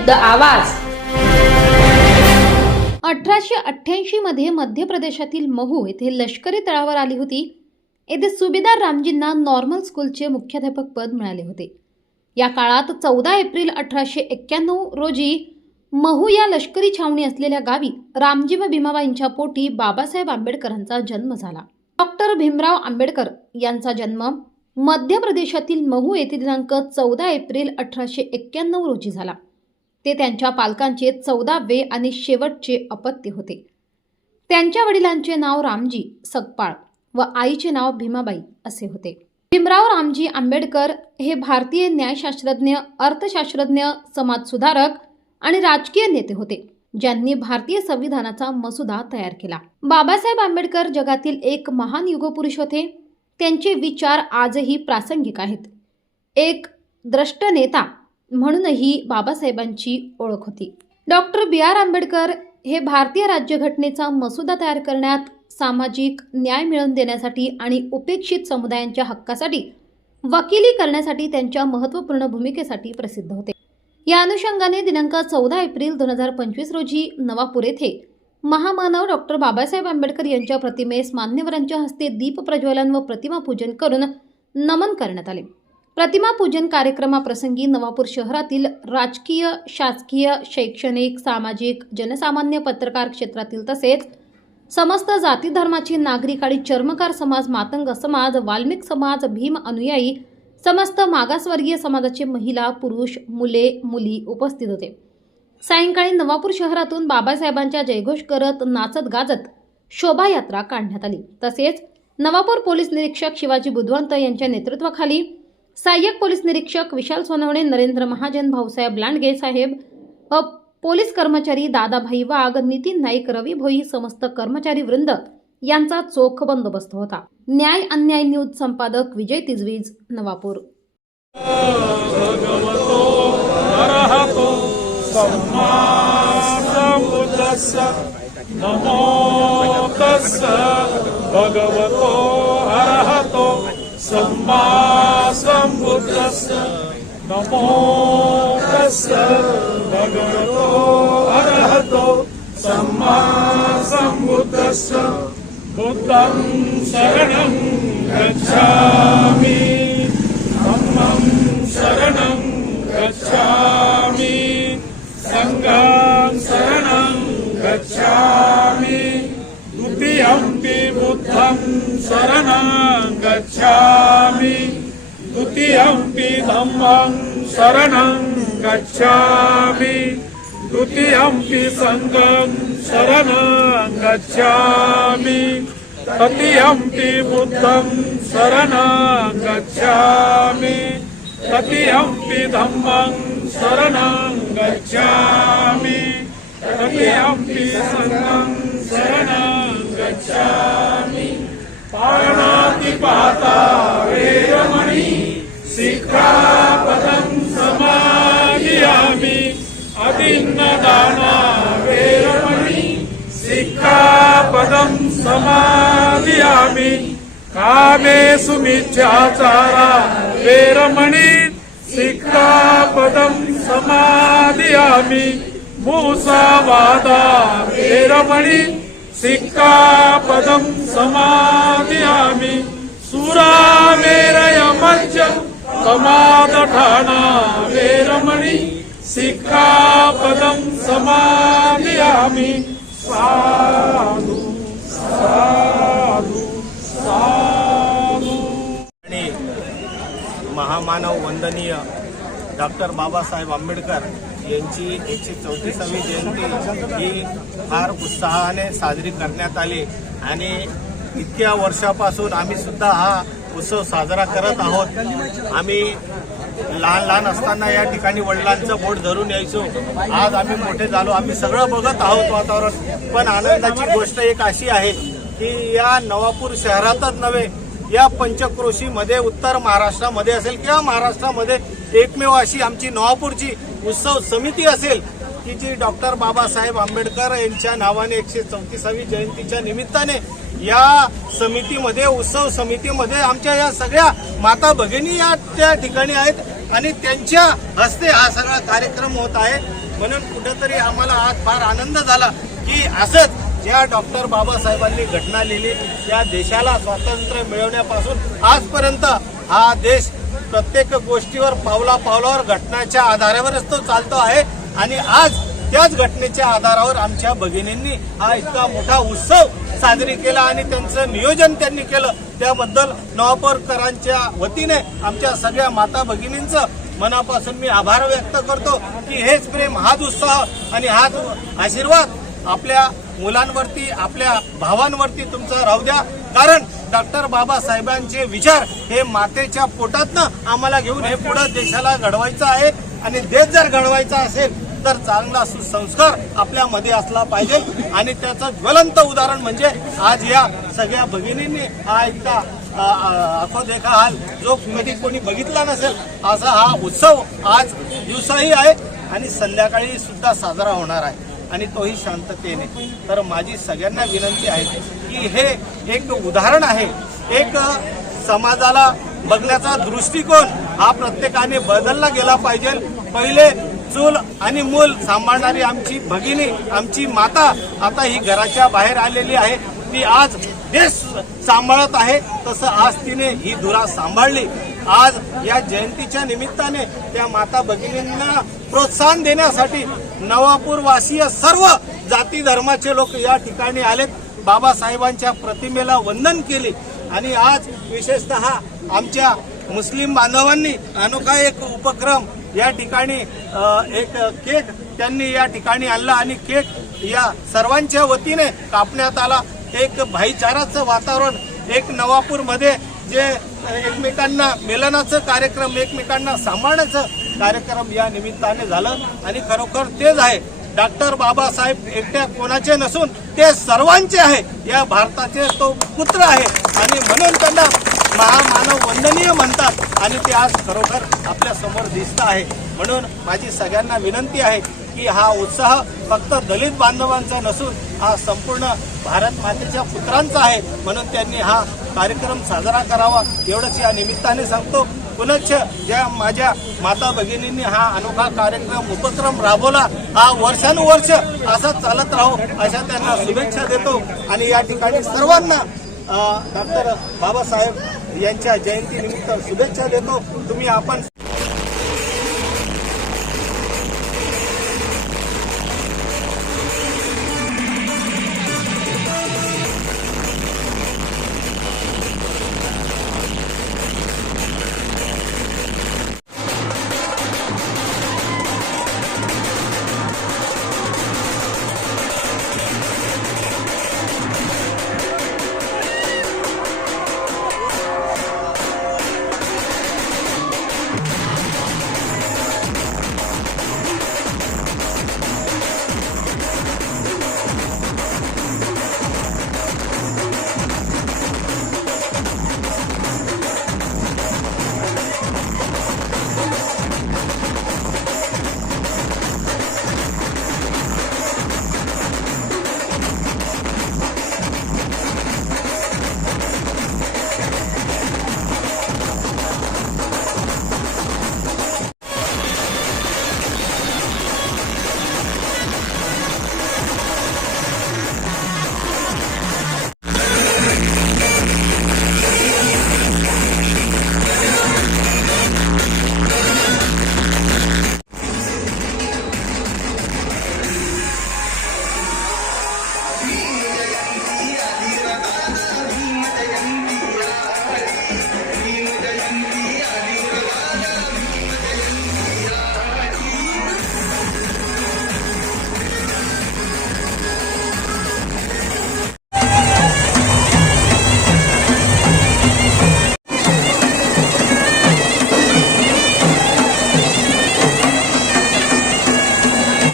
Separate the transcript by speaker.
Speaker 1: विरुद्ध आवाज.
Speaker 2: अठराशे अठ्ठ्याऐंशी मध्ये मध्य प्रदेशातील महू येथे लष्करी तळावर आली होती. येथे सुभेदार रामजींना नॉर्मल स्कूलचे मुख्याध्यापक पद मिळाले होते. या काळात चौदा एप्रिल अठराशे एक्क्याण्णव रोजी महू या लष्करी छावणी असलेल्या गावी रामजी व भीमाबाईंच्या पोटी बाबासाहेब आंबेडकरांचा जन्म झाला. डॉक्टर भीमराव आंबेडकर यांचा जन्म मध्य प्रदेशातील महू येथे दिनांक चौदा एप्रिल अठराशे एक्क्याण्णव रोजी झाला. ते त्यांच्या पालकांचे चौदावे आणि शेवटचे अपत्य होते. त्यांच्या वडिलांचे नाव रामजी सकपाळ व आईचे नाव भीमाबाई असे होते. भीमराव रामजी आंबेडकर हे भारतीय न्यायशास्त्रज्ञ अर्थशास्त्रज्ञ समाजसुधारक आणि राजकीय नेते होते. ज्यांनी भारतीय संविधानाचा मसुदा तयार केला. बाबासाहेब आंबेडकर जगातील एक महान युगपुरुष होते. त्यांचे विचार आजही प्रासंगिक आहेत. एक द्रष्ट नेता म्हणूनही बाबासाहेबांची ओळख होती. डॉक्टर बी आर आंबेडकर हे भारतीय राज्यघटनेचा मसुदा तयार करण्यात सामाजिक न्याय मिळवून देण्यासाठी आणि उपेक्षित समुदायांच्या हक्कासाठी वकिली करण्यासाठी त्यांच्या महत्त्वपूर्ण भूमिकेसाठी प्रसिद्ध होते. या अनुषंगाने दिनांक चौदा एप्रिल दोन हजार पंचवीस रोजी नवापूर येथे महामानव डॉक्टर बाबासाहेब आंबेडकर यांच्या प्रतिमेस मान्यवरांच्या हस्ते दीप प्रज्वलन व प्रतिमा पूजन करून नमन करण्यात आले. प्रतिमा पूजन कार्यक्रमाप्रसंगी नवापूर शहरातील राजकीय शासकीय शैक्षणिक सामाजिक जनसामान्य पत्रकार क्षेत्रातील तसेच समस्त जाती धर्माचे नागरिक आणि चर्मकार समाज मातंग समाज वाल्मिक समाज भीम अनुयायी समस्त मागासवर्गीय समाजाचे महिला पुरुष मुले मुली उपस्थित होते. सायंकाळी नवापूर शहरातून बाबासाहेबांच्या जयघोष करत नाचत गाजत शोभायात्रा काढण्यात आली. तसेच नवापूर पोलीस निरीक्षक शिवाजी बुधवंत यांच्या नेतृत्वाखाली सहाय्यक पोलीस निरीक्षक विशाल सोनवणे नरेंद्र महाजन भाऊसाहेब लांडगे साहेब व पोलीस कर्मचारी दादाभाई वाघ नितीन नाईक रवी भोई समस्त कर्मचारी वृंद यांचा चोख बंदोबस्त होता. न्याय अन्याय न्यूज संपादक विजय तिजवीज नवापूर.
Speaker 3: नमो भगवतो अरहतो सम्मा सम्बुद्धस्स नमो तस्स भगवतो अरहतो सम्मा सम्बुद्धस्स बुद्धं शरणं गच्छामि धम्मं शरणं गच्छामि सङ्गं शरणं गच्छामि द्वितीयम्पि बुद्धं शरणं गच्छामि। द्वितीयम्पि धम्मं शरणं गच्छामि. द्वितीयम्पि सङ्गं शरणं गच्छामि. तृतीयम्पि बुद्धं शरणं गच्छामि. तृतीयम्पि धम्मं शरणं गच्छामि. तृतीयम्पि सङ्गं शरणं गच्छामि. पाणातिपाता वेरमणि शिक्षापदं समाधियामि अदिन्नदाना वेरमणि शिक्षापदं समाधियामि कामेषु मिथ्याचारा वेरमणि। शिक्षापदं समाधियामि मूसावादा वेरमणि। शिक्षापदं समाधियामि सुरामेरयमज्ज कमादठाना वेरमणि शिक्षापदं समाधियामि साधु साधु साधु.
Speaker 4: आणि महामानव वंदनीय डॉक्टर बाबासाहेब आंबेडकर यांची एकशे चौतीसावी जयंती ही फार उत्साहाने साजरी करण्यात आली. आणि इतक्या वर्षापासून आम्ही सुद्धा हा उत्सव साजरा करत आहोत. आम्ही लहान लहान असताना या ठिकाणी वडिलांचं बोट धरून यायचो. आज आम्ही मोठे झालो. आम्ही सगळं बघत आहोत वातावरण. पण आनंदाची गोष्ट एक अशी आहे की या नवापूर शहरातच नव्हे या पंचक्रोशीमध्ये उत्तर महाराष्ट्रामध्ये असेल किंवा महाराष्ट्रामध्ये एकमेव अशी आमची नवापूरची उत्सव समिती असेल की जी डॉक्टर बाबासाहेब आंबेडकर यांच्या नावाने एकशे चौतीसावी जयंतीच्या निमित्ताने या समितीमध्ये उत्सव समितीमध्ये आमच्या या सगळ्या माता भगिनी या त्या ठिकाणी आहेत आणि त्यांच्या हस्ते हा सगळा कार्यक्रम होत आहे. म्हणून कुठंतरी आम्हाला आज फार आनंद झाला की असंच ज्या डॉक्टर बाबासाहेबांनी घटना लिहिली त्या देशाला स्वातंत्र्य मिळवण्यापासून आजपर्यंत हा देश प्रत्येक गोष्टीवर पावला पावलावर घटनाच्या आधारावरच तो चालतो आहे. आणि आज त्याच घटनेच्या आधारावर आमच्या भगिनींनी हा इतका मोठा उत्सव साजरी केला आणि त्यांचं नियोजन त्यांनी केलं. त्याबद्दल नवापूरकरांच्या वतीने आमच्या सगळ्या माता भगिनींचं मनापासून मी आभार व्यक्त करतो की हेच प्रेम हाच उत्साह आणि हाच आशीर्वाद आपल्या मुलांवरती आपल्या भावांवरती तुमचा राहू द्या. कारण डॉक्टर बाबासाहेबांचे विचार हे मातेच्या पोटातनं आम्हाला घेऊन हे पुढं देशाला घडवायचं आहे आणि देश जर घडवायचा असेल तर चांगला सुसंस्कार आपल्यामध्ये असला पाहिजे. आणि त्याचं ज्वलंत उदाहरण म्हणजे आज या सगळ्या भगिनींनी हा इतका आखो देखा हाल जो कधी कोणी बघितला नसेल असा हा उत्सव आज दिवसाही आहे आणि संध्याकाळी सुद्धा साजरा होणार आहे. आणि तोही शांततेने. तर माझी सगळ्यांना विनंती आहे की हे एक उदाहरण आहे. एक समाजाला बघण्याचा दृष्टिकोन हा प्रत्येकाने बदलला गेला पाहिजे. पहिले चूल आणि मूल सांभाळणारी आमची भगिनी आमची माता आता ही घराच्या बाहेर आलेली आहे. ती आज देश सांभाळत आहे. तसं आज तिने ही धुरा सांभाळली. आज या जयंतीच्या निमित्ताने त्या माता भगिनींना प्रोत्साहन देण्यासाठी नवापूरवासीय सर्व जाती धर्माचे लोक या ठिकाणी आलेत. बाबासाहेबांच्या प्रतिमेला वंदन केले. आणि आज विशेषतः आमच्या मुस्लिम बांधवांनी अनोखा एक उपक्रम या ठिकाणी एक केक त्यांनी या ठिकाणी आणला आणि केक या सर्वांच्या वतीने कापण्यात आला. एक भाईचाराचं वातावरण एक नवापूरमध्ये जे एकमेकांना मिलनाचं कार्यक्रम एकमेकांना सांभाळण्याचं कार्यक्रम या निमित्ताने झालं. आणि खरोखर तेच आहे. डॉक्टर बाबासाहेब एकट्या कोणाचे नसून ते सर्वांचे आहे. या भारताचे तो पुत्र आहे. आणि म्हणून त्यांना महामानव वंदनीय म्हणतात. आणि ते आज खरोखर आपल्यासमोर दिसत आहे. म्हणून माझी सगळ्यांना विनंती आहे की हा उत्साह फक्त दलित बांधवांचा नसून हा संपूर्ण भारत मातेच्या पुत्रांचा आहे. म्हणून त्यांनी हा कार्यक्रम साजरा करावा एवढंच या निमित्ताने सांगतो. पुनश्च ज्या माझ्या माता भगिनींनी हा अनोखा कार्यक्रम उपक्रम राबवला हा वर्षानुवर्ष असा चालत राहो अशा त्यांना शुभेच्छा देतो. आणि या ठिकाणी सर्वांना डॉक्टर बाबासाहेब यांच्या जयंतीनिमित्त शुभेच्छा देतो. तुम्ही आपण